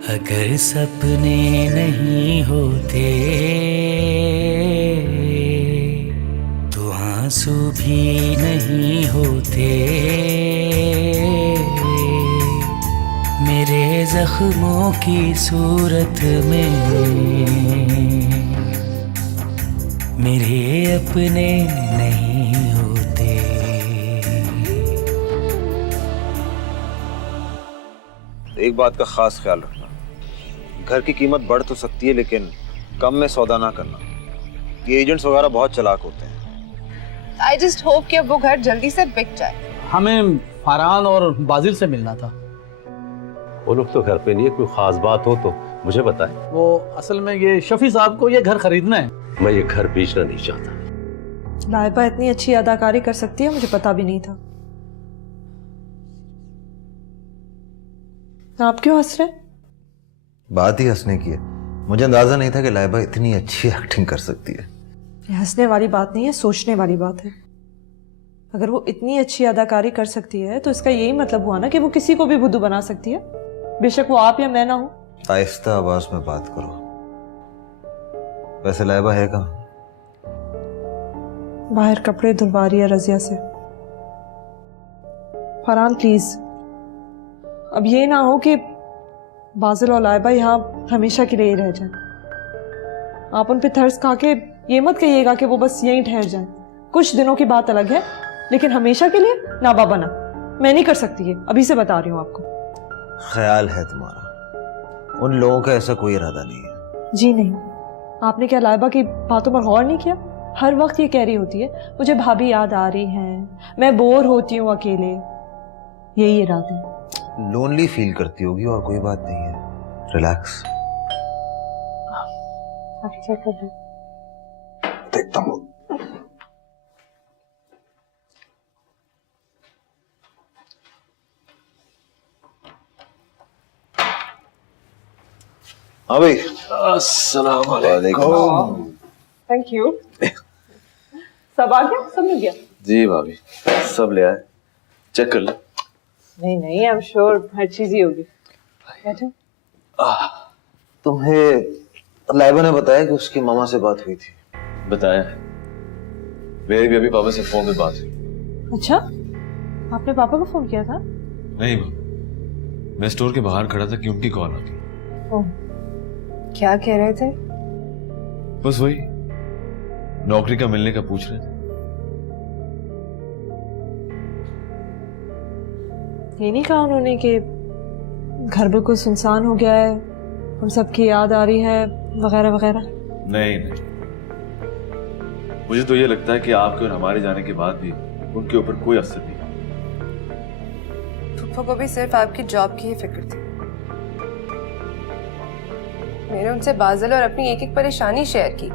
अगर सपने नहीं होते तो आंसू भी नहीं होते। मेरे जख्मों की सूरत में मेरे अपने नहीं होते। एक बात का खास ख्याल रखना, घर की कीमत बढ़ तो सकती है लेकिन कम में सौदा ना करना। ये एजेंट्स वगैरह बहुत चालाक होते हैं। I just hope कि अब वो घर जल्दी से बिक जाए। हमें फरहान और बाजिल से मिलना था। वो लोग तो घर पे नहीं है, कोई खास बात हो तो मुझे बताएं। वो असल में ये शफी साहब को ये घर खरीदना है। मैं ये घर बेचना नहीं चाहता। लाइबा इतनी अच्छी अदाकारी कर सकती है, मुझे पता भी नहीं था। आप क्यों हंस रहे? बात ही हंसने की है। मुझे अंदाजा नहीं था कि लाइबा इतनी अच्छी एक्टिंग कर सकती है। ये हंसने वाली बात नहीं है, सोचने वाली बात है। अगर वो इतनी अच्छी अदाकारी कर सकती है तो इसका यही मतलब हुआ ना कि वो किसी को भी बुद्धू बना सकती है, बेशक वो आप या मैं ना हो। आहिस्ता आवाज में बात करो। वैसे लाइबा है कहाँ? बाहर कपड़े धुलवा रही है रजिया से। फरहान प्लीज, अब ये ना हो कि बाजिल और लाइबा यहाँ हमेशा के लिए ही रह जाए। आप उन पे तरस खा के ये मत कहिएगा कि वो बस यहीं ठहर जाए। कुछ दिनों की बात अलग है, लेकिन हमेशा के लिए ना बाबा ना। मैं नहीं कर सकती है, अभी से बता रही हूँ आपको। ख्याल है तुम्हारा, उन लोगों का ऐसा कोई इरादा नहीं है। जी नहीं। आपने क्या लाइबा की बातों पर गौर नहीं किया? हर वक्त ये कह रही होती है मुझे भाभी याद आ रही हैं, मैं बोर होती हूँ अकेले। यही इरादे। लोनली फील करती होगी और कोई बात नहीं है। रिलैक्स। देखता हूँ। हाँ भाई। अस्सलाम वालेकुम। Thank you. सब आ गया? सब मिल गया? जी भाभी, सब ले आए, चेक कर ले। नहीं नहीं, आई एम श्योर हर चीज ही होगी। बैठो। तुम्हें लाइबा ने बताया कि उसकी मामा से बात हुई थी? बताया है, मेरी भी अभी पापा से फोन पे बात हुई। अच्छा, आपने पापा को फोन किया था? नहीं माँ, मैं स्टोर के बाहर खड़ा था कि उनकी कॉल आ गई। ओह, क्या कह रहे थे? बस वही, नौकरी का मिलने का पूछ रहे थे। ये नहीं कहा उन्होंने कि घर बिल्कुल सुनसान हो गया है, हम सबकी याद आ रही है वगैरह वगैरह? नहीं नहीं, मुझे तो ये लगता है कि आपके और हमारे जाने के बाद भी उनके ऊपर कोई असर नहीं। फूफा को भी सिर्फ आपकी जॉब की ही फिक्र थी। मैंने उनसे बाजिल और अपनी एक एक परेशानी शेयर की,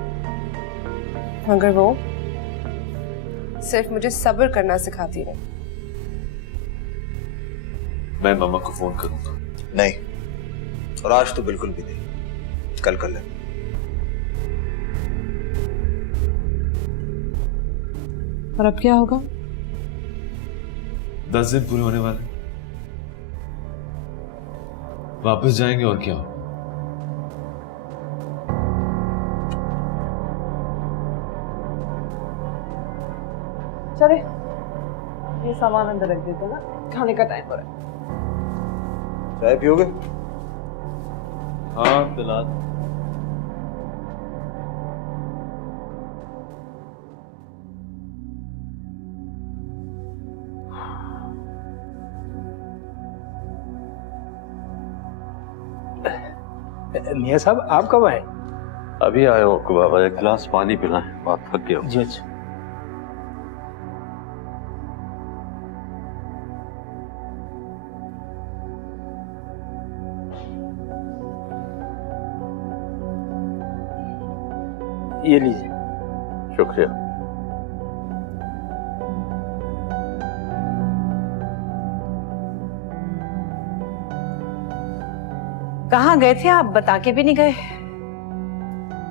मगर वो सिर्फ मुझे सब्र करना सिखाती रही। मैं मामा को फोन करूंगा। नहीं, और आज तो बिल्कुल भी नहीं, कल कर ले। और अब क्या होगा? 10 दिन पूरे होने वाले, वापस जाएंगे और क्या होगा। चले, ये सामान अंदर रख देते ना, खाने का टाइम हो रहा है। चाय पियोगे? हाँ पिला। मियाँ साहब, आप कब आए? अभी आया हूँ आपको बाबा, एक गिलास पानी पिलाएं, बात थक गया हूँ। जी अच्छा। ये लीजिए। शुक्रिया। कहाँ गए थे आप? बता के भी नहीं गए।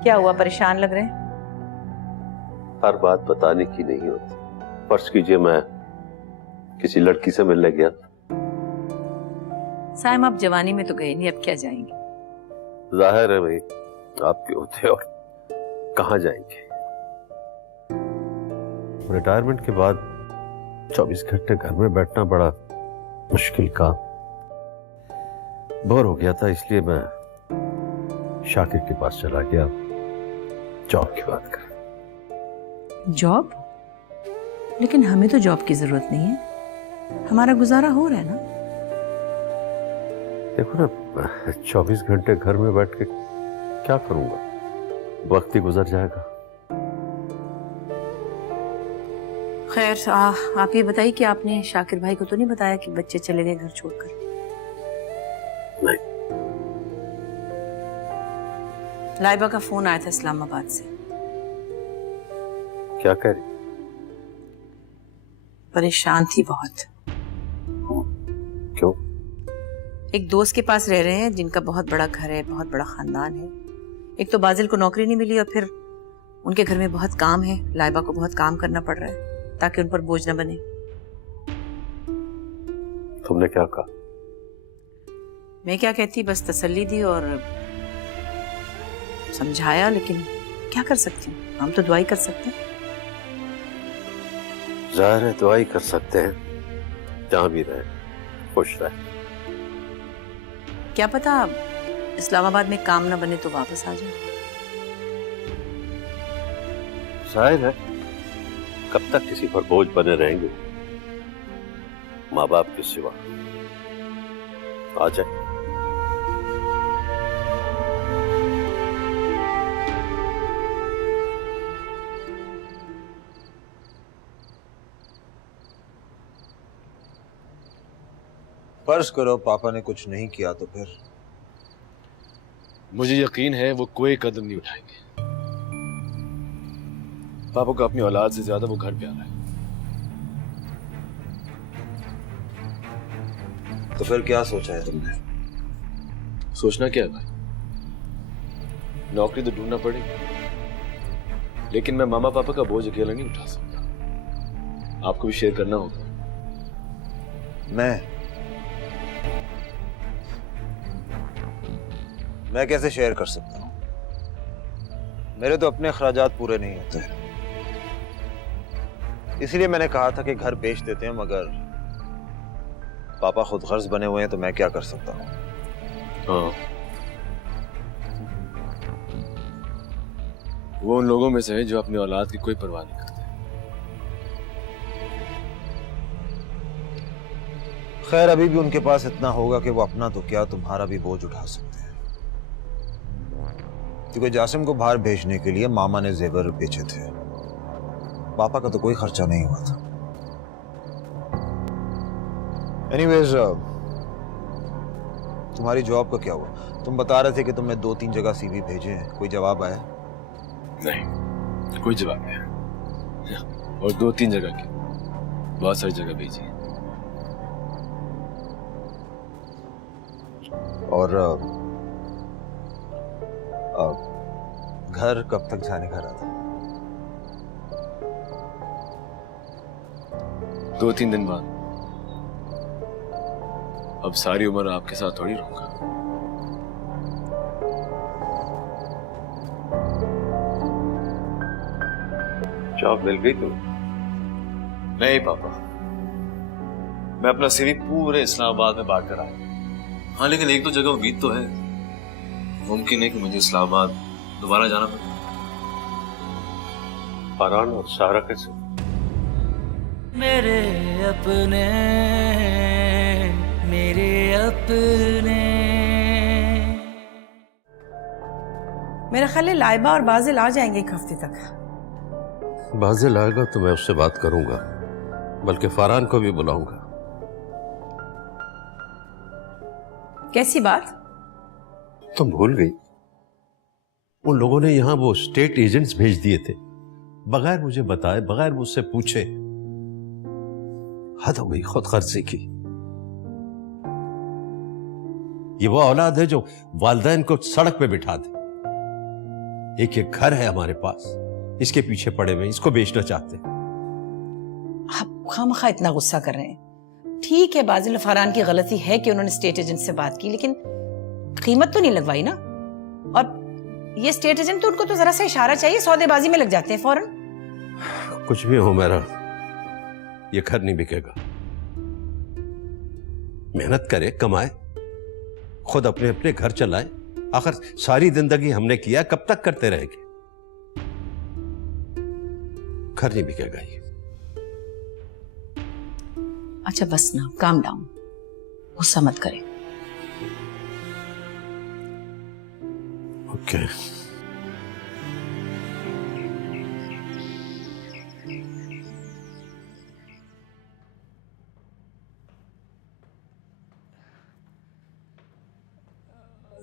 क्या हुआ, परेशान लग रहे हैं? हर बात बताने की नहीं होती। फर्ज कीजिए मैं किसी लड़की से मिलने गया। साइम, आप जवानी में तो गए नहीं, अब क्या जाएंगे? जाहिर है भाई आपके होते और कहाँ जाएंगे। रिटायरमेंट के बाद 24 घंटे घर में बैठना बड़ा मुश्किल काम। बोर हो गया था, इसलिए मैं शाकिर के पास चला गया जॉब की बात कर। जॉब? लेकिन हमें तो जॉब की जरूरत नहीं है, हमारा गुजारा हो रहा है ना। देखो ना, 24 घंटे घर में बैठ के क्या करूंगा, वक्त ही गुजर जाएगा। खैर आप ये बताइए कि आपने शाकिर भाई को तो नहीं बताया कि बच्चे चले गए घर छोड़कर? नहीं। लाइबा का फोन आया था इस्लामाबाद से। क्या कह रही? परेशान थी बहुत। क्यों? एक दोस्त के पास रह रहे हैं जिनका बहुत बड़ा घर है, बहुत बड़ा खानदान है। एक तो बाजिल को नौकरी नहीं मिली और फिर उनके घर में बहुत काम है, लाइबा को बहुत काम करना पड़ रहा है ताकि उन पर बोझ न बने। तुमने क्या कहा? मैं क्या कहती, बस तसल्ली दी और समझाया, लेकिन क्या कर सकती हूँ, हम तो दुआ ही कर सकते हैं। जाहिर है दुआ ही कर सकते हैं, जहां भी रहे खुश रहे। क्या पता इस्लामाबाद में काम न बने तो वापस आ जाए। जाहिर है कब तक किसी पर बोझ बने रहेंगे, माँ बाप के सिवा। आ जाए। फर्ज करो पापा ने कुछ नहीं किया तो फिर? मुझे यकीन है वो कोई कदम नहीं उठाएंगे। पापा को अपनी औलाद से ज्यादा वो घर पे आ रहा है। तो फिर क्या सोचा है तुमने? सोचना क्या है भाई, नौकरी तो ढूंढना पड़ेगी, लेकिन मैं मामा पापा का बोझ अकेला नहीं उठा सकता, आपको भी शेयर करना होगा। मैं कैसे शेयर कर सकता हूँ? मेरे तो अपने अखराजात पूरे नहीं होते, इसलिए मैंने कहा था कि घर बेच देते हैं, मगर पापा खुद गर्ज बने हुए हैं तो मैं क्या कर सकता हूँ। हाँ, वो उन लोगों में से है जो अपनी औलाद की कोई परवाह नहीं करते। खैर अभी भी उनके पास इतना होगा कि वो अपना तो क्या तुम्हारा भी बोझ उठा सकते हैं, क्योंकि जासिम को बाहर भेजने के लिए मामा ने जेवर बेचे थे, पापा का तो कोई खर्चा नहीं हुआ था। एनीवेज तुम्हारी जॉब का क्या हुआ? तुम बता रहे थे कि तुमने 2-3 जगह सीवी भेजे हैं, कोई जवाब आया? नहीं, कोई जवाब नहीं। और 2-3 जगह की बहुत सारी जगह भेजी। और घर कब तक जाने का इरादा? 2-3 दिन बाद। अब सारी उम्र आपके साथ थोड़ी रहूंगा। जॉब मिल गई तो? नहीं पापा, मैं अपना सीवी पूरे इस्लामाबाद में बांट कर आया। हाँ, लेकिन एक दो जगह उम्मीद तो है, मुमकिन है कि मुझे इस्लामाबाद दोबारा जाना पड़े। फरहान और सारा कैसे? मेरे अपने, मेरे अपने। मेरा ख्याल है लाइबा और बाजिल आ जाएंगे एक हफ्ते तक। बाजिल आएगा तो मैं उससे बात करूंगा, बल्कि फरहान को भी बुलाऊंगा। कैसी बात? तुम भूल गई, उन लोगों ने यहां वो स्टेट एजेंट्स भेज दिए थे, बगैर मुझे बताए, बगैर मुझसे पूछे। हद हो गई खुद गर्जी की। ये वो औलाद है जो वालिदैन को सड़क पे बिठा दे। एक एक घर है हमारे पास, इसके पीछे पड़े हुए, इसको बेचना चाहते हैं। आप खामखा इतना गुस्सा कर रहे हैं। ठीक है, बाजिल फरहान की गलती है कि उन्होंने स्टेट एजेंट से बात की, लेकिन कीमत तो नहीं लगवाई ना। और ये स्टेट एजेंट तो उनको तो जरा सा इशारा चाहिए, सौदेबाजी में लग जाते हैं फौरन। कुछ भी हो मेरा, ये घर नहीं बिकेगा। मेहनत करे, कमाए, खुद अपने अपने घर चलाए। आखिर सारी जिंदगी हमने किया, कब तक करते रहेंगे? घर नहीं बिकेगा ये। अच्छा बस ना, काम डाउन, गुस्सा मत करें। ओके।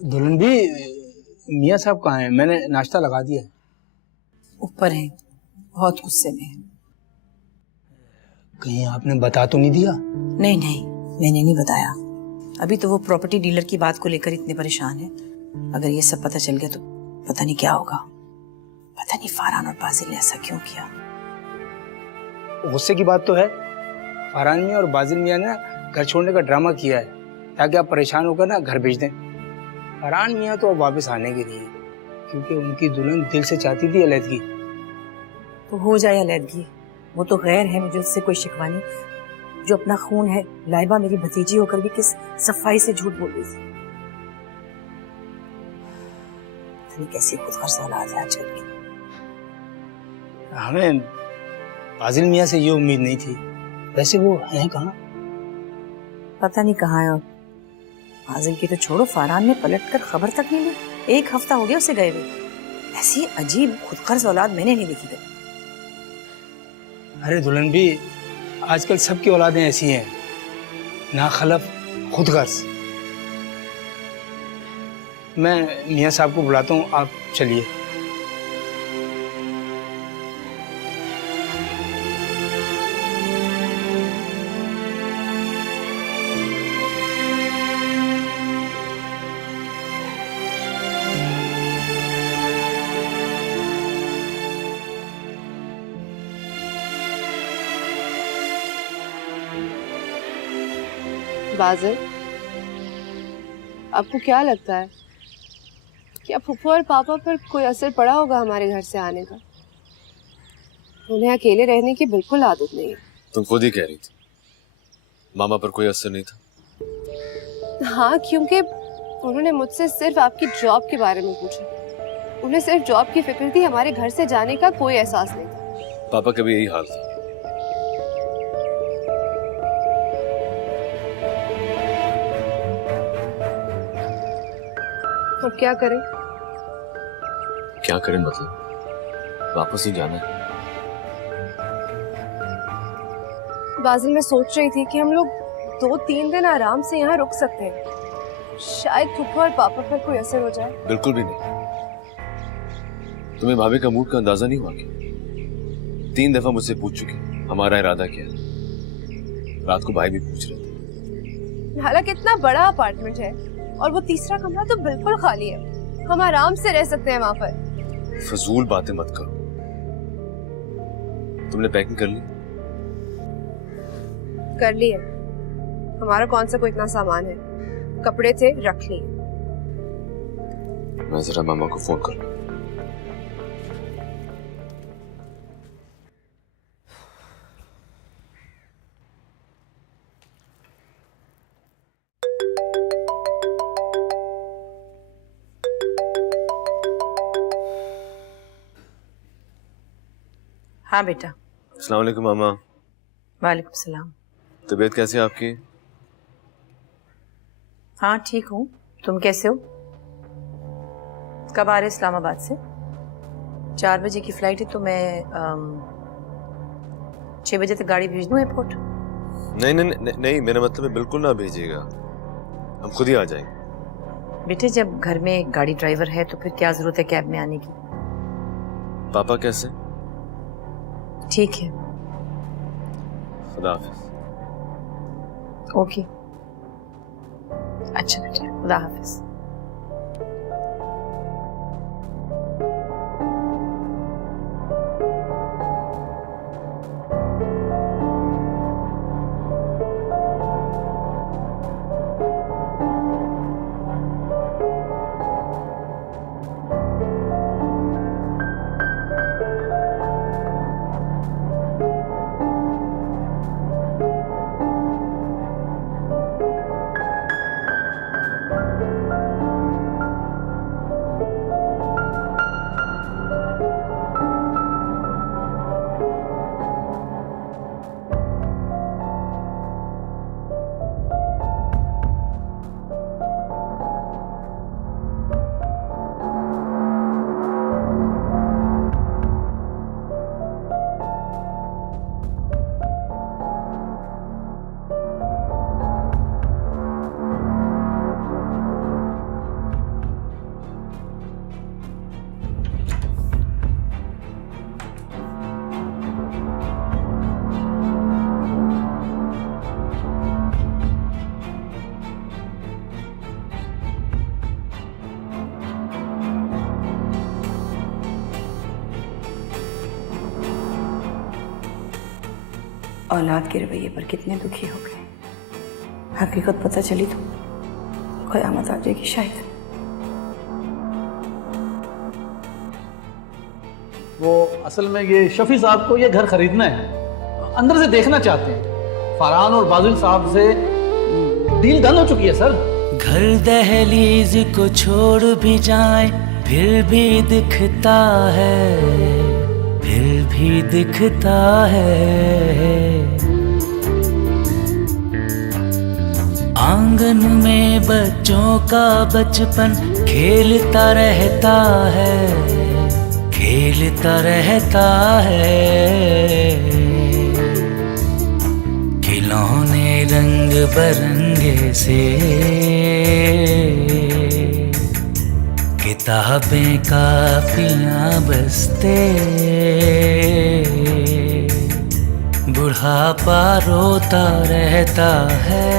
दुल्हन भी, मियाँ साहब कहाँ हैं? मैंने नाश्ता लगा दिया। ऊपर है, बहुत गुस्से में है। कहीं आपने बता तो नहीं दिया? नहीं नहीं, मैंने नहीं बताया। अभी तो वो प्रॉपर्टी डीलर की बात को लेकर इतने परेशान है। अगर ये सब पता चल गया तो पता नहीं क्या होगा। पता नहीं फरहान और बाजिल ने ऐसा क्यों किया। गुस्से की बात तो है, फरहान मियाँ और बाजिल मियाँ ने घर छोड़ने का ड्रामा किया है ताकि आप परेशान होकर ना घर भेज दें। फरहान मियाँ तो अब वापस आने के लिए, क्योंकि उनकी दुल्हन दिल से चाहती थी अलहदगी। तो हो जाए अलहदगी, वो तो गैर है, मुझे उससे कोई शिकवा नहीं। जो अपना खून है, लाइबा मेरी भतीजी होकर भी किस सफाई से झूठ बोल रही थी। कैसी खुदगर्ज औलाद है आजकल की। हमें बाजिल मियाँ से ये उम्मीद नहीं थी। वैसे वो हैं कहाँ? पता नहीं कहाँ है। बाजिल की तो छोड़ो, फरहान ने पलटकर खबर तक नहीं ली। 1 हफ्ता हो गया उसे गए हुए। ऐसी अजीब खुदगर्ज औलाद मैंने नहीं देखी कभी। अरे दुल्हन भी, आजकल सबकी औलादें ऐसी हैं, नाखलफ, खुदगर्ज। मैं मियाँ साहब को बुलाता हूँ, आप चलिए। बाजिल, आपको क्या लगता है क्या फूफू और पापा पर कोई असर पड़ा होगा हमारे घर से आने का? उन्हें अकेले रहने की बिल्कुल आदत नहीं है। तुम खुद ही कह रही थी मामा पर कोई असर नहीं था। हाँ, क्योंकि उन्होंने मुझसे सिर्फ आपकी जॉब के बारे में पूछा। उन्हें सिर्फ जॉब की फिक्र थी, हमारे घर से जाने का कोई एहसास नहीं था। पापा का भी यही हाल था। अब क्या करें? क्या करें मतलब? वापस ही जाना है। बाजिल, मैं सोच रही थी कि हम लोग 2-3 दिन आराम से यहाँ रुक सकते हैं। शायद फूफू और पापा पर कोई असर हो जाए। बिल्कुल भी नहीं। तुम्हें भाभी का मूड का अंदाजा नहीं हुआ क्या? 3 दफा मुझसे पूछ चुकी हमारा इरादा क्या है। रात को भाई भी पूछ रहे थे। हालांकि इतना बड़ा अपार्टमेंट है और वो तीसरा कमरा तो बिल्कुल खाली है। हम आराम से रह सकते हैं वहाँ पर। फजूल बातें मत करो। तुमने पैकिंग कर ली? कर ली है। हमारा कौन सा कोई इतना सामान है? कपड़े थे, रख लिए। मैं जरा मामा को फोन कर लूं। हाँ बेटा। अस्सलाम वालेकुम मामा। वालेकुम सलाम। तबीयत कैसी है आपकी? हाँ ठीक हूँ, तुम कैसे हो? कब आ रहे इस्लामाबाद से? 4 बजे की फ्लाइट है, तो मैं 6 बजे तक गाड़ी भेज दूँ एयरपोर्ट? नहीं नहीं नहीं, नहीं मेरा मतलब है बिल्कुल ना भेजिएगा, हम खुद ही आ जाएंगे। बेटे, जब घर में एक गाड़ी ड्राइवर है तो फिर क्या जरूरत है कैब में आने की? पापा कैसे? ठीक है। खुदा हाफिज। ओके, अच्छा बेटा, खुदा हाफिज। औलाद के रवैये पर कितने दुखी हो गए। हकीकत पता चली तो क़यामत आ जाएगी शायद। वो असल में ये शफी साहब को ये घर खरीदना है, अंदर से देखना चाहते हैं। फरहान और बाजिल साहब से डील डन हो चुकी है सर। घर दहलीज को छोड़ भी जाए फिर भी दिखता है, फिर भी दिखता है। आंगन में बच्चों का बचपन खेलता रहता है, खेलता रहता है। खिलौने रंग बरंगे से, किताबें कापियां बस्ते, बुढ़ापा रोता रहता है।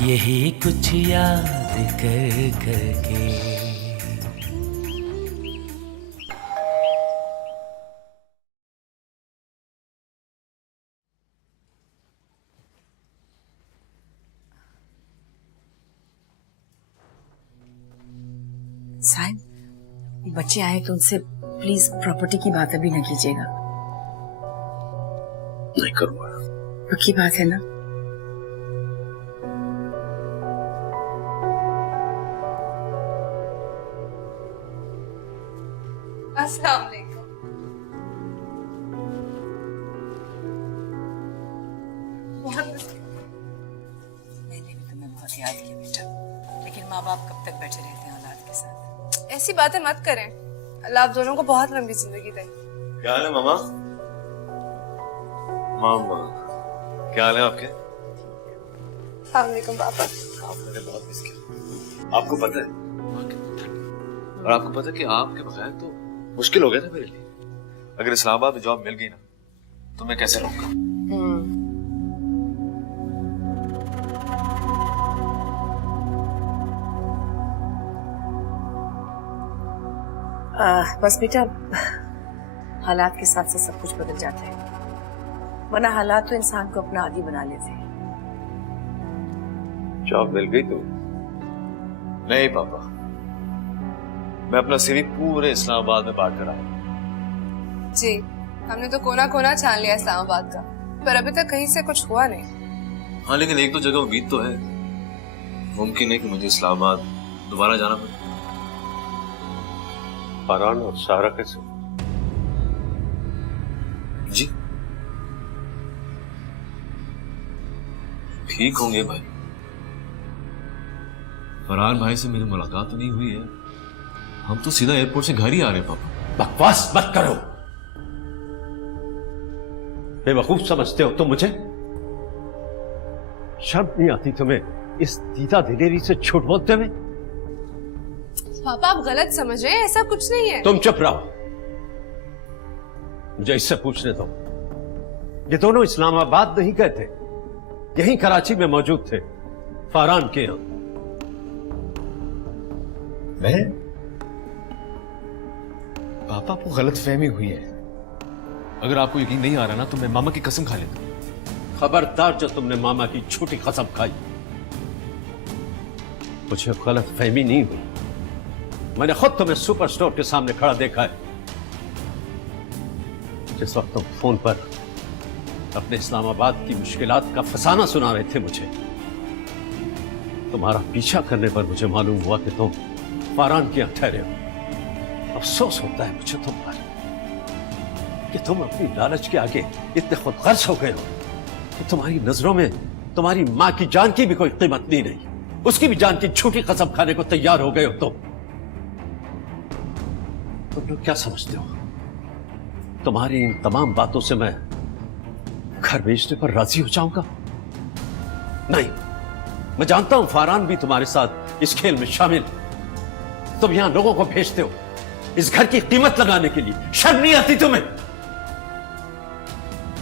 यही कुछ याद कर करके। साहिब, ये बच्चे आए तो उनसे प्लीज प्रॉपर्टी की बात अभी न कीजिएगा। नहीं करूँगा। पक्की बात है ना? अस्सलाम वालेकुम। मैंने भी तुम्हें बहुत याद किया बेटा, लेकिन माँ बाप कब तक बैठे रहते हैं औलाद के साथ। ऐसी बातें मत करें। अल्लाह आप दोनों को बहुत लंबी जिंदगी दे। क्या हाल है मामा? मामा क्या हाल है आपके? अस्सलाम वालेकुम पापा। आपने बहुत मिस किया। आपको पता है, और आपको पता है कि आपके बगैर तो मुश्किल हो गया था मेरे लिए। अगर इस्लामाबाद में जॉब मिल गई ना तो मैं कैसे रहूंगा। बस बेटा, हालात के साथ साथ सब कुछ बदल जाता है, वरना हालात तो इंसान को अपना आदी बना लेते हैं। जॉब मिल गई तो? नहीं पापा, मैं अपना सीवी पूरे इस्लामाबाद में बांट कर आया। जी, हमने तो कोना कोना छान लिया इस्लामाबाद का, पर अभी तक कहीं से कुछ हुआ नहीं। हाँ, लेकिन एक तो जगह उम्मीद तो है। मुमकिन है कि मुझे इस्लामाबाद दोबारा जाना पड़े। फरहान और सारा कैसे? जी ठीक होंगे भाई। फरहान भाई से मेरी मुलाकात तो नहीं हुई है। हम तो सीधा एयरपोर्ट से घर ही आ रहे हैं पापा। बकवास मत करो। बेवकूफ समझते हो तुम मुझे? शर्म नहीं आती तुम्हें इस दीदा दिलेरी से झूठ बोलते हुए? पापा आप गलत समझ रहे हैं, ऐसा कुछ नहीं है। तुम चुप रहो, मुझे इससे पूछने दो। ये दोनों इस्लामाबाद नहीं गए थे, यहीं कराची में मौजूद थे, फरहान के यहां। मैं? पापा को गलत फहमी हुई है। अगर आपको यकीन नहीं आ रहा ना तो मैं मामा की कसम खा लेता हूं। खबरदार जो तुमने मामा की झूठी कसम खाई। मुझे गलत फहमी नहीं हुई, मैंने खुद तुम्हें सुपर स्टोर के सामने खड़ा देखा है। जिस वक्त तुम फोन पर अपने इस्लामाबाद की मुश्किलात का फसाना सुना रहे थे मुझे, तुम्हारा पीछा करने पर मुझे मालूम हुआ कि तुम फरहान के यहां ठहरे हो। अफसोस होता है मुझे तुम पर कि तुम अपनी लालच के आगे इतने खुदगर्ज हो गए हो कि तुम्हारी नजरों में तुम्हारी मां की जान की भी कोई कीमत नहीं रही। उसकी भी जान की झूठी कसम खाने को तैयार हो गए हो तुम लोग क्या समझते हो? तुम्हारी इन तमाम बातों से मैं घर बेचने पर राजी हो जाऊंगा? नहीं, मैं जानता हूं फरहान भी तुम्हारे साथ इस खेल में शामिल। तुम यहां लोगों को भेजते हो इस घर की कीमत लगाने के लिए। शर्म नहीं आती तुम्हें?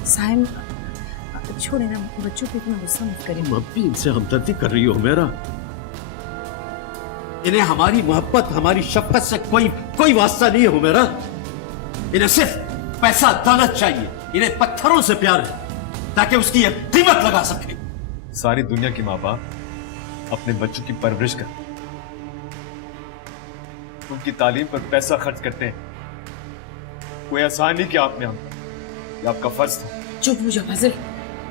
साहिब छोड़े ना, बच्चों पे इतना गुस्सा मत करें। तुम अब भी इनसे हमदर्दी कर रही हो मेरा। इन्हें हमारी मोहब्बत, हमारी शफकत से कोई वास्ता नहीं हो मेरा। इन्हें सिर्फ पैसा दौलत चाहिए, इन्हें पत्थरों से प्यार है ताकि उसकी ये कीमत लगा सके। सारी दुनिया की माँ बाप अपने बच्चों की परवरिश करते हैं, उनकी तालीम पर पैसा खर्च करते हैं। कोई आसान नहीं कि आपने हमको, ये आपका फर्ज था। चुप हो जाओ फाजिल,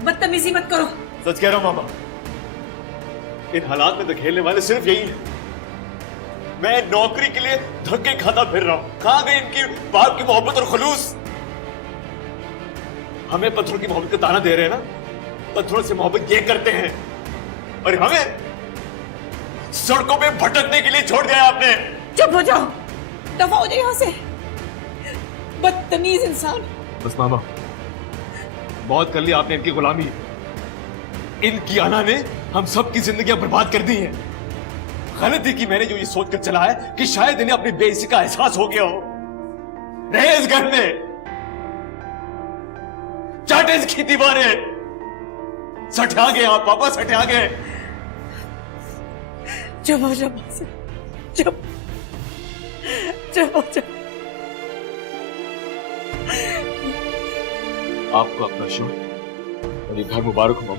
बदतमीजी मत करो। सच कह रहा हूं मामा, इन हालात में धकेलने वाले सिर्फ यही है। मैं नौकरी के लिए धक्के खाता फिर रहा हूं। कहां गई इनकी बाप की मोहब्बत और खुलूस? हमें पत्थरों की मोहब्बत का ताना दे रहे हैं ना, पत्थरों से मोहब्बत ये करते हैं, और हमें सड़कों पे भटकने के लिए छोड़ दिया आपने। चुप हो जाओ, दफा हो जाओ यहां से, बदतमीज इंसान। बस मामा, बहुत कर लिया आपने इनकी गुलामी। इनकी आना ने हम सबकी जिंदगियां बर्बाद कर दी हैं। गलती की मैंने जो ये सोचकर चला है कि शायद इन्हें अपनी बेइज्जती का एहसास हो गया हो। रहे इस घर में, चाटे इसकी दीवारें, सठा गए आप पापा, सठा गए। चुप हो जाओ, चुप चुप हो जाओ। आपको अपना शौक और ये घर मुबारक हो।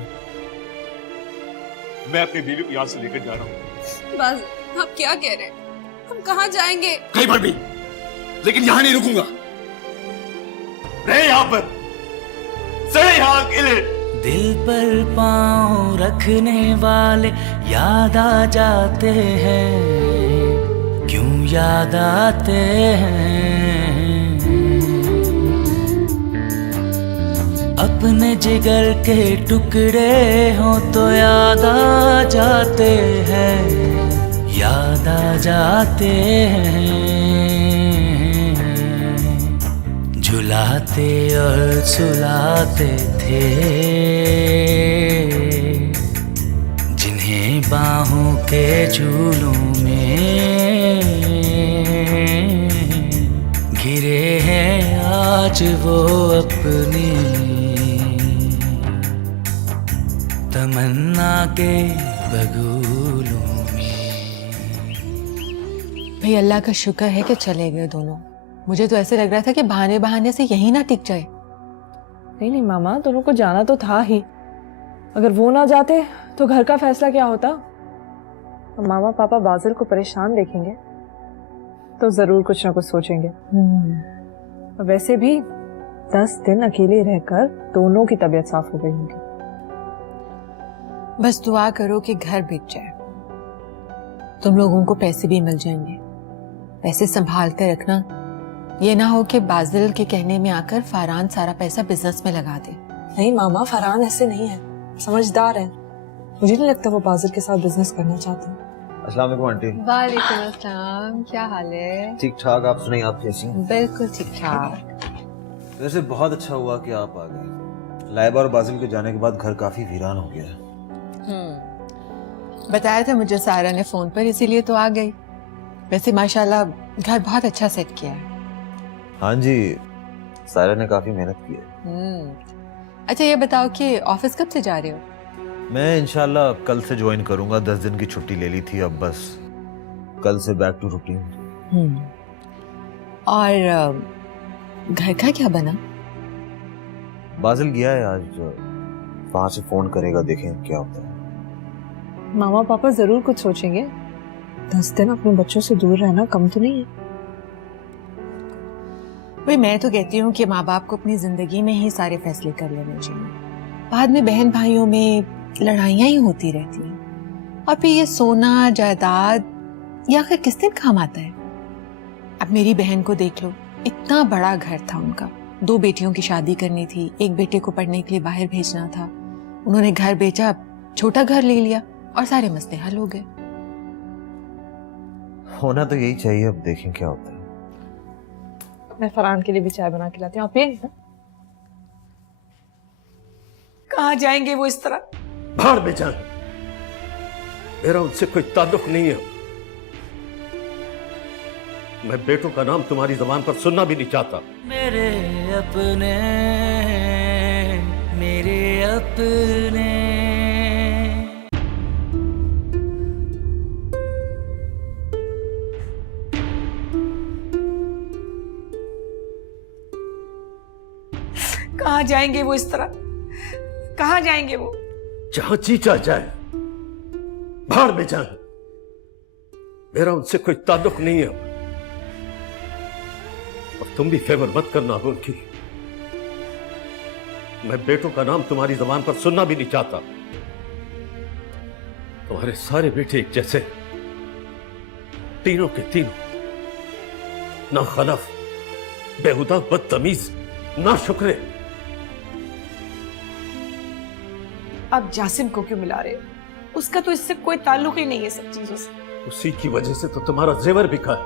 मैं अपनी बीवी को यहां से लेकर जा रहा हूं। बस, आप क्या कह रहे हैं? हम कहाँ जाएंगे? कहीं पर भी, लेकिन यहां नहीं रुकूंगा। रहे यहां पर, सड़े यहां अकेले। दिल पर पाँव रखने वाले याद आ जाते हैं, क्यों याद आते हैं। अपने जिगर के टुकड़े हो तो याद आ जाते हैं, याद आ जाते हैं। झुलाते और सुलाते थे जिन्हें बाहों के झूलों में, घिरे हैं आज वो अपनी तमन्ना के बगुलों में। भाई अल्लाह का शुक्र है कि चले गए दोनों। मुझे तो ऐसे लग रहा था कि बहाने बहाने से यहीं ना टिक जाए। नहीं नहीं मामा, दोनों को जाना तो था ही। अगर वो ना जाते तो घर का फैसला क्या होता। और मामा पापा बाजिल को परेशान देखेंगे तो जरूर कुछ ना कुछ सोचेंगे। और वैसे भी 10 दिन अकेले रहकर दोनों की तबीयत साफ हो गई होगी। बस दुआ करो कि घर बिक जाए, तुम लोगों को पैसे भी मिल जाएंगे। पैसे संभाल कर रखना, ये ना हो कि बाजिल के कहने में आकर फरहान सारा पैसा बिजनेस में लगा दे। नहीं मामा, फरहान ऐसे नहीं है, समझदार है। मुझे नहीं लगता वो बाजिल के साथ बिजनेस करना चाहते हैं। अस्सलाम वालेकुम आंटी। वालेकुम अस्सलाम, क्या हाल है? ठीक ठाक, आप सुनाइए, आप कैसी हैं? बिल्कुल ठीक ठाक। वैसे बहुत अच्छा हुआ कि आप आ गए। लाइबा और बाजिल के जाने के बाद घर काफी वीरान हो गया है। बताया था मुझे सारा ने फोन पर, इसीलिए तो आ गई। वैसे माशाल्लाह घर बहुत अच्छा सेट किया है। हाँ जी, सारा ने काफी मेहनत की है। अच्छा ये बताओ कि ऑफिस कब से जा रहे हो? मैं इंशाल्लाह कल से ज्वाइन करूंगा। 10 दिन की छुट्टी ले ली थी, अब बस कल से बैक टू रूटीन। और घर का क्या बना? बाजिल गया है आज, वहां से फोन करेगा, देखें क्या होता है। मामा पापा जरूर कुछ सोचेंगे। 10 दिन अपने बच्चों से दूर रहना कम तो नहीं है। भाई मैं तो कहती हूँ कि माँ बाप को अपनी जिंदगी में ही सारे फैसले कर लेने चाहिए। बाद में बहन भाइयों में लड़ाइयाँ ही होती रहती हैं, और फिर ये सोना जायदाद या आखिर किस दिन काम आता है। अब मेरी बहन को देख लो, इतना बड़ा घर था उनका, 2 बेटियों की शादी करनी थी, एक बेटे को पढ़ने के लिए बाहर भेजना था। उन्होंने घर बेचा, छोटा घर ले लिया और सारे मसले हल हो गए। होना तो यही चाहिए, अब देखें क्या होता है। मैं फरहान के लिए भी चाय बना के लाती हूँ, आप पिएंगे? कहाँ जाएंगे वो इस तरह? भाड़ में जाए, मेरा उनसे कोई ताल्लुक नहीं है। मैं बेटों का नाम तुम्हारी जबान पर सुनना भी नहीं चाहता। मेरे अपने, मेरे अपने। कहाँ जाएंगे वो इस तरह? कहाँ जाएंगे वो? जहां जीचा जाए, भाड़ में जाए। मेरा उनसे कोई ताल्लुक नहीं है। और तुम भी फेवर मत करना अब उनकी। मैं बेटों का नाम तुम्हारी जबान पर सुनना भी नहीं चाहता। तुम्हारे सारे बेटे एक जैसे, तीनों के तीनों ना खलफ, बेहुदा, बदतमीज, ना शुक्रे। आप जासिम को क्यों मिला रहे हो? उसका तो इससे कोई ताल्लुक ही नहीं है सब चीजों से। उसी की वजह से तो तुम्हारा जेवर बिका है।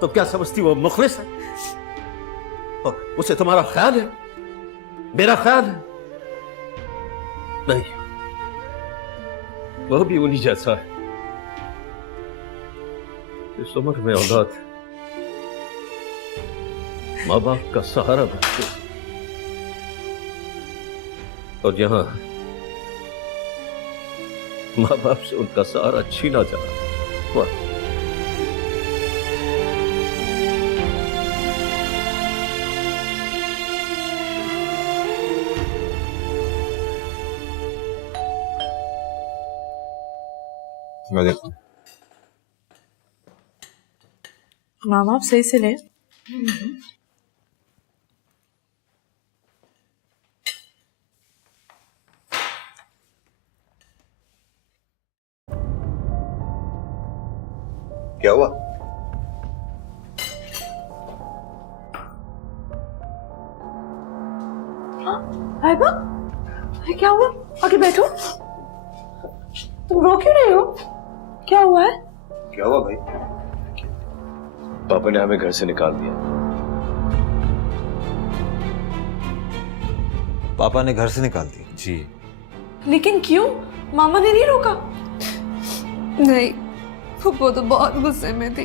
तो क्या समझती वो मुखलिस है? और उसे तुम्हारा ख्याल है, मेरा ख्याल है? नहीं, वह भी उन्हीं जैसा है। इस उम्र में औलाद माँ बाप का सहारा बनते, और यहां माँ बाप से उनका सहारा छीना जा रहा है। वाह! मैं देखता हूँ। माँ बाप सही से ले। क्या हुआ? लाइबा, क्या हुआ? आके बैठो। तुम रो क्यों रहे हो? क्या हुआ है? क्या हुआ भाई? पापा ने हमें घर से निकाल दिया। पापा ने घर से निकाल दिया? जी। लेकिन क्यों? मामा ने नहीं रोका? नहीं, वो तो बहुत गुस्से में थी।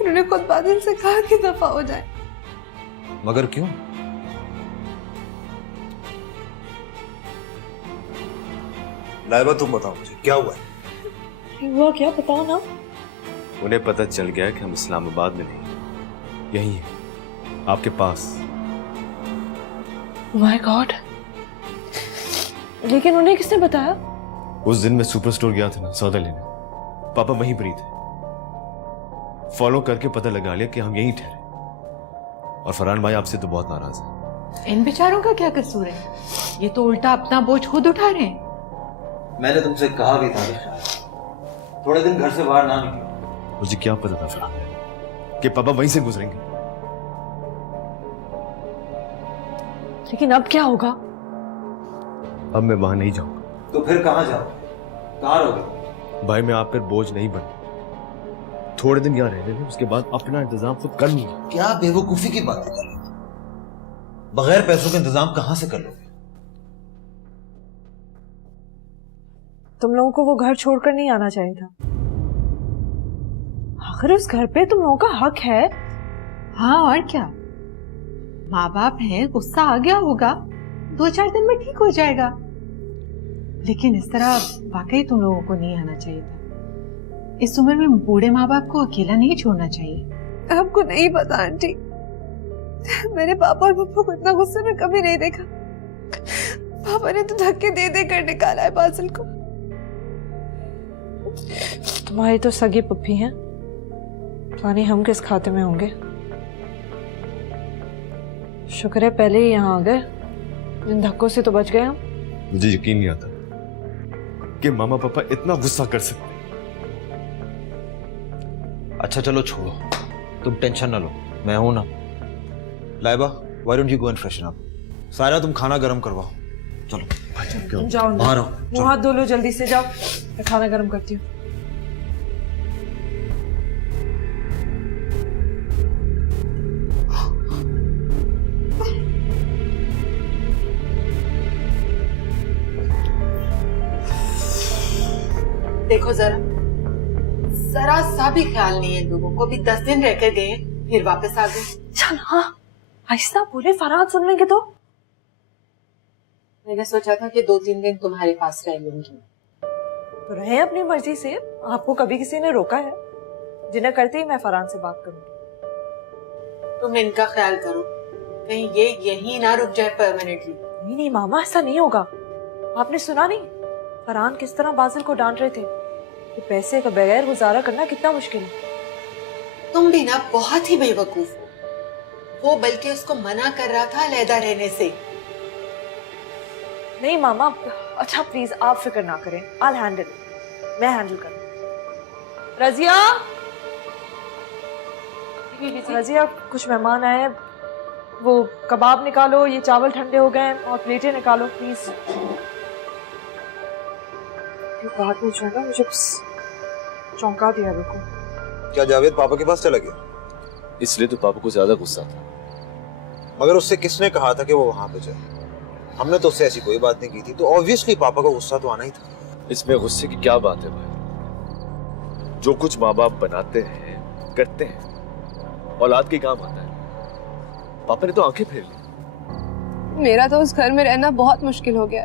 उन्होंने खुद बादल से कहा कि दफा हो जाए। मगर क्यों? लाइबा तुम बताओ मुझे क्या हुआ है? हुआ क्या, बताओ ना। उन्हें पता चल गया कि हम इस्लामाबाद में नहीं, यहीं हैं, आपके पास। My God! लेकिन उन्हें किसने बताया? उस दिन मैं सुपर स्टोर गया था ना सौदा लेने, पापा वहीं पर ही थे। फॉलो करके पता लगा लिया कि हम यहीं ठहरे। और फरहान भाई आपसे तो बहुत नाराज है। इन बेचारों का क्या कसूर है? ये तो उल्टा अपना बोझ खुद उठा रहे हैं। मैंने तुमसे कहा भी था थोड़े दिन घर से बाहर ना निकलो। मुझे क्या पता था फरहान कि पापा वहीं से गुजरेंगे। लेकिन अब क्या होगा? अब मैं वहां नहीं जाऊंगा। तो फिर कहाँ जाओ? कहाँ रहोगे? भाई मैं आप पर बोझ नहीं बन, थोड़े दिन यहाँ रहने दें, उसके बाद अपना इंतजाम खुद कर लूंगा। क्या बेवकूफी की बातें कर रहे हो? बगैर पैसों का इंतजाम कहां से कर लोगे? तुम लोगों को वो घर छोड़कर नहीं आना चाहिए था। आखिर उस घर पे तुम लोगों का हक है। हाँ और क्या, माँ बाप हैं, गुस्सा आ गया होगा, 2-4 दिन में ठीक हो जाएगा। लेकिन इस तरह वाकई तुम लोगों को नहीं आना चाहिए था। इस उम्र में बूढ़े माँ बाप को अकेला नहीं छोड़ना चाहिए। आपको नहीं पता आंटी, मेरे पापा और पप्पा को इतना गुस्से में कभी नहीं देखा। पापा ने तो धक्के दे दे कर निकाला है बादल को। तुम्हारी तो सगी पप्पी हैं, पानी हम किस खाते में होंगे। शुक्र है पहले ही यहाँ आ गए, इन धक्कों से तो बच गए हम। मुझे यकीन नहीं आता कि मामा पापा इतना गुस्सा कर सकते। अच्छा चलो छोड़ो, तुम टेंशन ना लो, मैं हूं ना। Laiba, why don't you go and freshen up? सारा तुम खाना गर्म करवाओ। चलो तुम जाओ, बाहर आओ, मुंह हाथ धो लो, जल्दी से जाओ, मैं खाना गर्म करती हूँ। देखो जरा सा भी ख्याल नहीं है लोगों को। भी 10 दिन रह कर गए फिर वापस आ गए। चल हाँ, आहिस्ता बोले, फरहान सुन लेंगे तो। मैंने सोचा था कि 2-3 दिन तुम्हारे पास रह लूंगी। तो रहे अपनी मर्जी से, आपको कभी किसी ने रोका है? जिन्हें करते ही मैं फरहान से बात करूंगी। तुम इनका ख्याल करो, कहीं ये यहीं ना रुक जाए परमानेंटली। नहीं नहीं मामा, ऐसा नहीं होगा। आपने सुना नहीं फरहान किस तरह बाजिल को डांट रहे थे कि पैसे का बगैर गुजारा करना कितना मुश्किल है। तुम भी ना बहुत ही बेवकूफ हो। वो बल्कि उसको मना कर रहा था अलहदा रहने से। नहीं मामा, अच्छा प्लीज आप फिक्र ना करें, I'll हैंडल, मैं हैंडल कर। रजिया, रजिया कुछ मेहमान आए हैं, वो कबाब निकालो, ये चावल ठंडे हो गए और प्लेटें निकालो प्लीज। ये बात नहीं छोड़ना, मुझे बस चौंका दिया बिल्कुल। क्या जावेद पापा के पास चला गया? इसलिए तो पापा को ज्यादा गुस्सा था। मगर उससे किसने कहा था कि वो वहां पे जाए? हमने तो उससे ऐसी कोई बात नहीं की थी, तो ऑब्वियसली पापा को गुस्सा तो आना ही था। इसमें गुस्से की क्या बात है भाई? जो कुछ माँ बाप बनाते हैं करते हैं औलाद के काम आता है। पापा ने तो आंखें फेर ली। मेरा तो उस घर में रहना बहुत मुश्किल हो गया।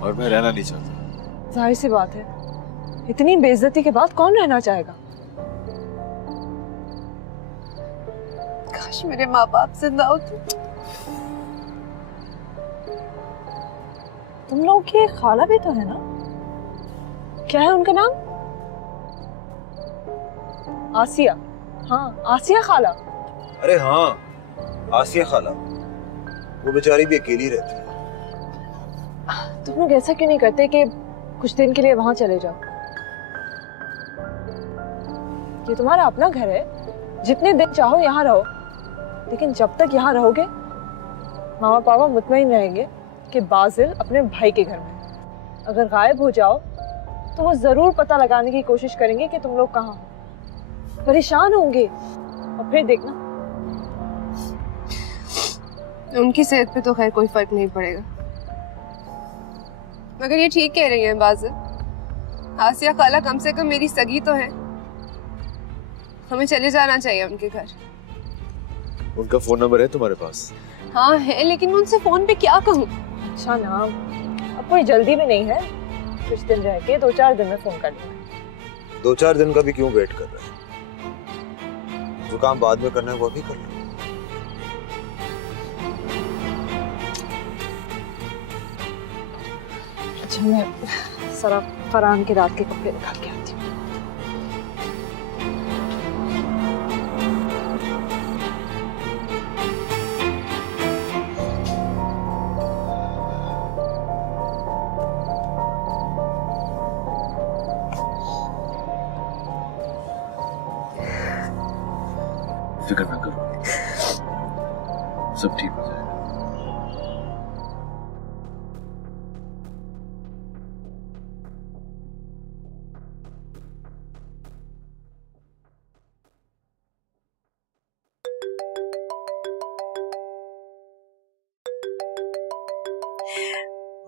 और मैं रहना नहीं चाहता। जाहिर सी बात है, इतनी बेइज्जती के बाद कौन रहना चाहेगा। काश मेरे माँ बाप जिंदा होते। तुम लोगों की खाला भी तो है ना, क्या है उनका नाम? आसिया। हाँ आसिया खाला। अरे हाँ, आसिया खाला। वो बेचारी भी अकेली रहती है। तुम लोग ऐसा क्यों नहीं करते कि कुछ दिन के लिए वहां चले जाओ? ये तुम्हारा अपना घर है, जितने दिन चाहो यहाँ रहो, लेकिन जब तक यहाँ रहोगे मामा पापा मुतमईन रहेंगे कि बाजिल अपने भाई के घर में है। अगर गायब हो जाओ तो वो जरूर पता लगाने की कोशिश करेंगे कि तुम लोग कहाँ हो। परेशान होंगे और फिर देखना। उनकी सेहत पे तो खैर कोई फर्क नहीं पड़ेगा, मगर ये ठीक कह रही हैं बाजिल। आसिया खाला कम से कम मेरी सगी तो है। हमें चले जाना चाहिए उनके घर। उनका फोन नंबर है तुम्हारे पास? हाँ है, लेकिन मैं उनसे फोन पे क्या कहूँ? अच्छा नाम, अब कोई जल्दी भी नहीं है, कुछ दिन रह के 2-4 दिन में फोन कर लूंगा। 2-4 दिन का भी क्यों वेट कर रहे हैं? जो काम बाद में करना है वो भी कर लो। अच्छा मैं जरा फरहान के रात के कपड़े निकाल के आती हूँ। फिक्र ना करो, सब ठीक हो जाएगा।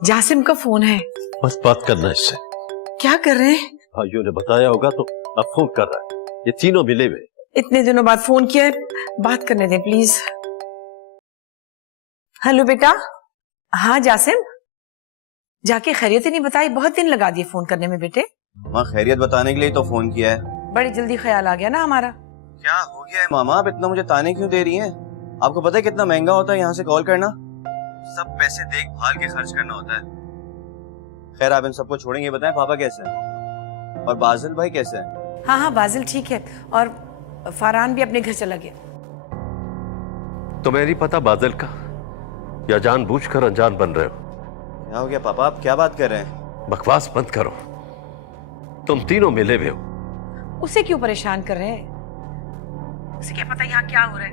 जासिम का फोन है। बस बात करना इससे। क्या कर रहे हैं? भाइयों ने बताया होगा तो अब फोन कर रहा है। ये तीनों मिले हुए। इतने दिनों बाद फोन किया है, बात करने दें प्लीज। हेलो बेटा। हाँ जासिम, जाके खैरियत ही नहीं बताई, बहुत दिन लगा दिए फोन करने में बेटे। माँ खैरियत बताने के लिए तो फोन किया है। बड़ी जल्दी ख्याल आ गया ना हमारा। क्या हो गया है मामा, आप इतना मुझे ताने क्यों दे रही हैं? आपको पता है कितना महंगा होता है यहाँ से कॉल करना? सब पैसे देखभाल के खर्च करना होता है। खैर आप इन सबको छोड़ेंगे, बताएं पापा कैसे हैं और बाजिल भाई कैसे हैं? हाँ हाँ बाजिल ठीक है, और फरहान भी अपने घर चला गया। तुम्हें नहीं पता बादल का, या जानबूझकर अनजान बन रहे हो? क्या हो गया पापा, आप क्या बात कर रहे हैं? बकवास बंद करो। तुम तीनों मिले हुए हो। उसे क्यों परेशान कर रहे हैं? उसे क्या पता यहाँ क्या हो रहा है?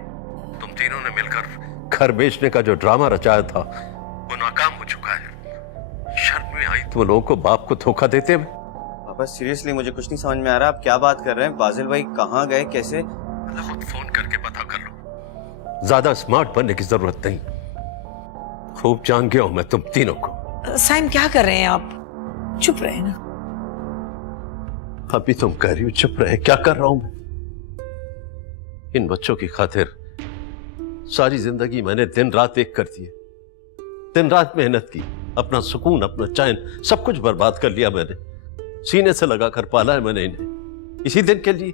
तुम तीनों ने मिलकर घर बेचने का जो ड्रामा रचाया था वो नाकाम हो चुका है। शर्म में आई तुम लोगों को बाप को धोखा देते हुए। पापा सीरियसली मुझे कुछ नहीं समझ में आ रहा, आप क्या बात कर रहे हैं? बाजिल भाई कहाँ गए, कैसे? खुद फोन करके पता कर लो, ज्यादा स्मार्ट बनने की जरूरत नहीं। खूब जान गया हूं मैं तुम तीनों को। साइम क्या कर रहे हैं आप? चुप रहे ना। अभी तुम कह रही हो चुप रहे, क्या कर रहा हूं मैं? इन बच्चों की खातिर सारी जिंदगी मैंने दिन रात एक कर दी, दिन रात मेहनत की, अपना सुकून अपना चैन सब कुछ बर्बाद कर लिया मैंने। सीने से लगाकर पाला है मैंने इन्हें इसी दिन के लिए।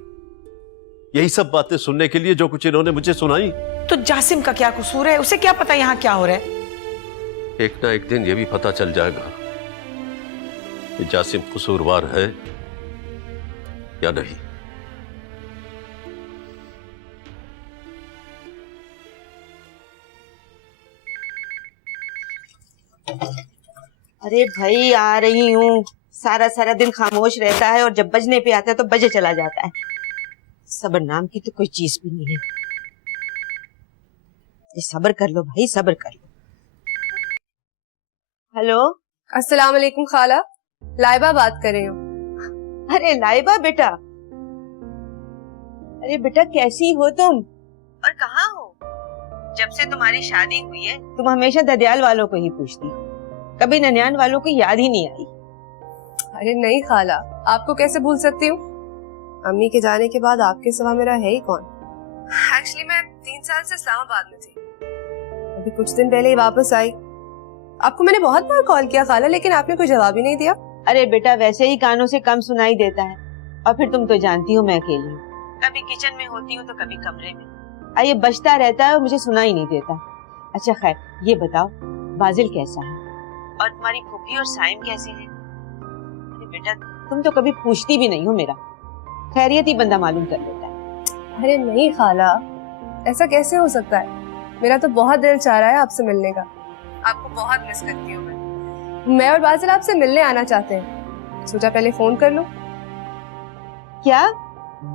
यही सब बातें सुनने के लिए जो कुछ इन्होंने मुझे सुनाई। तो जासिम का क्या कसूर है? उसे क्या पता यहाँ क्या हो रहा है? एक ना एक दिन ये भी पता चल जाएगा कि जासिम कसूरवार है या नहीं। अरे भाई आ रही हूँ। सारा सारा दिन खामोश रहता है और जब बजने पे आता है तो बजे चला जाता है। सब्र नाम की तो कोई चीज भी नहीं है। ये सब्र कर लो भाई, सब्र कर लो। हेलो, अस्सलाम वालेकुम खाला, लाइबा बात कर रही हूँ। अरे लाइबा बेटा, अरे बेटा कैसी हो तुम और कहाँ हो? जब से तुम्हारी शादी हुई है तुम हमेशा ददियाल वालों को ही पूछती हो, कभी ननियान वालों की याद ही नहीं आई। अरे नहीं खाला, आपको कैसे भूल सकती हूँ? अम्मी के जाने के बाद आपके सिवा मेरा है ही कौन? एक्चुअली मैं 3 साल से इस्लामाबाद में थी, अभी कुछ दिन पहले ही वापस आई। आपको मैंने बहुत बार कॉल किया खाला, लेकिन आपने कोई जवाब ही नहीं दिया। अरे बेटा वैसे ही कानों से कम सुनाई देता है, और फिर तुम तो जानती हो मैं अकेली हूँ, कभी किचन में होती हूँ तो कभी कमरे में। ये बजता रहता है और मुझे सुना ही नहीं देता। अच्छा खैर ये बताओ बाजिल कैसा है और तुम्हारी फूफी और साइम कैसे हैं? अरे बेटा तुम तो कभी पूछती भी नहीं हो मेरा, खैरियत ही बंदा मालूम कर लेता है। अरे नहीं खाला, ऐसा कैसे हो सकता है? मेरा तो बहुत दिल चाह रहा है आपसे मिलने का, आपको बहुत मिस करती हूँ मैं और बाजिल आपसे मिलने आना चाहते हैं, सोचा पहले फोन कर लूं। क्या?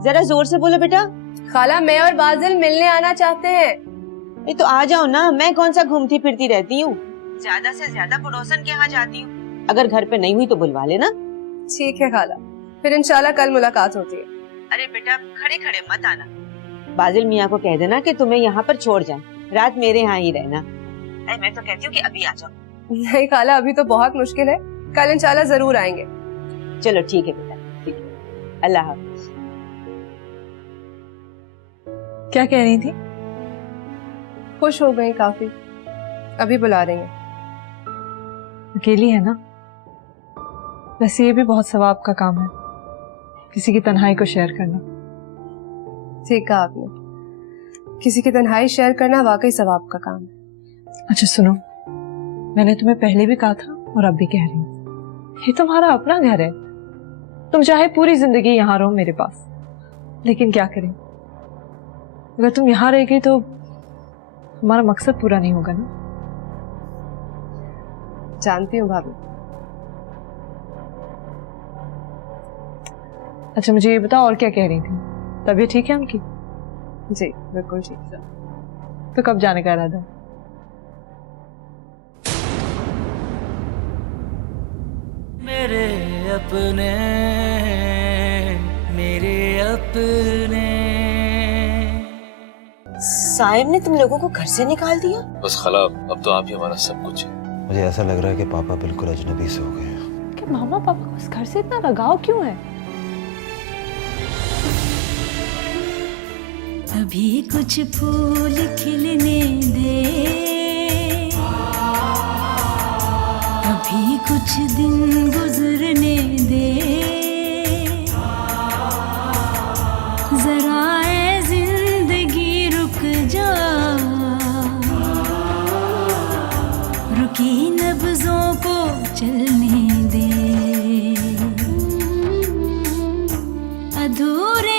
जरा जोर से बोलो बेटा। खाला मैं और बाजिल मिलने आना चाहते हैं। ये तो आ जाओ ना, मैं कौन सा घूमती फिरती रहती हूँ, ज्यादा से ज्यादा पड़ोसन के यहाँ जाती हूँ, अगर घर पे नहीं हुई तो बुलवा लेना। ठीक है खाला, फिर इंशाल्लाह कल मुलाकात होती है। अरे बेटा खड़े खड़े मत आना, बाजिल मियाँ को कह देना कि तुम्हें यहाँ पर छोड़ जाए, रात मेरे यहाँ ही रहना। अरे मैं तो कहती हूँ कि अभी आ जाओ। नहीं खाला अभी तो बहुत मुश्किल है, कल इंशाल्लाह जरूर आएंगे। चलो ठीक है बेटा, ठीक है, अल्लाह हाफिज। क्या कह रही थी? खुश हो गई काफी, अभी बुला रही हैं। अकेली है ना? वैसे ये भी बहुत सवाब का काम है, किसी की तन्हाई को शेयर करना। ठीक कहा आपने, किसी की तन्हाई शेयर करना वाकई सवाब का काम है। अच्छा सुनो, मैंने तुम्हें पहले भी कहा था और अब भी कह रही हूँ, ये तुम्हारा अपना घर है, तुम चाहे पूरी जिंदगी यहाँ रहो मेरे पास, लेकिन क्या करें, अगर तुम यहाँ रह गई तो हमारा मकसद पूरा नहीं होगा ना। जानती हूँ भाभी। अच्छा मुझे ये बताओ और क्या कह रही थी, तबीयत ठीक है उनकी? जी बिल्कुल ठीक है। तो कब जाने का इरादा है? मेरे अपने, मेरे अपने। साइम ने तुम लोगों को घर से निकाल दिया? बस खाला अब तो आप ही हमारा सब कुछ है। मुझे ऐसा लग रहा है कि पापा बिल्कुल अजनबी से हो गए हैं। कि मामा पापा को इस घर से इतना लगाव क्यों है? अभी कुछ फूल खिलने दे, अभी कुछ दिन गुजरने दे, जरा ए जिंदगी रुक जा, रुकी नब्जों को चलने दे, अधूरे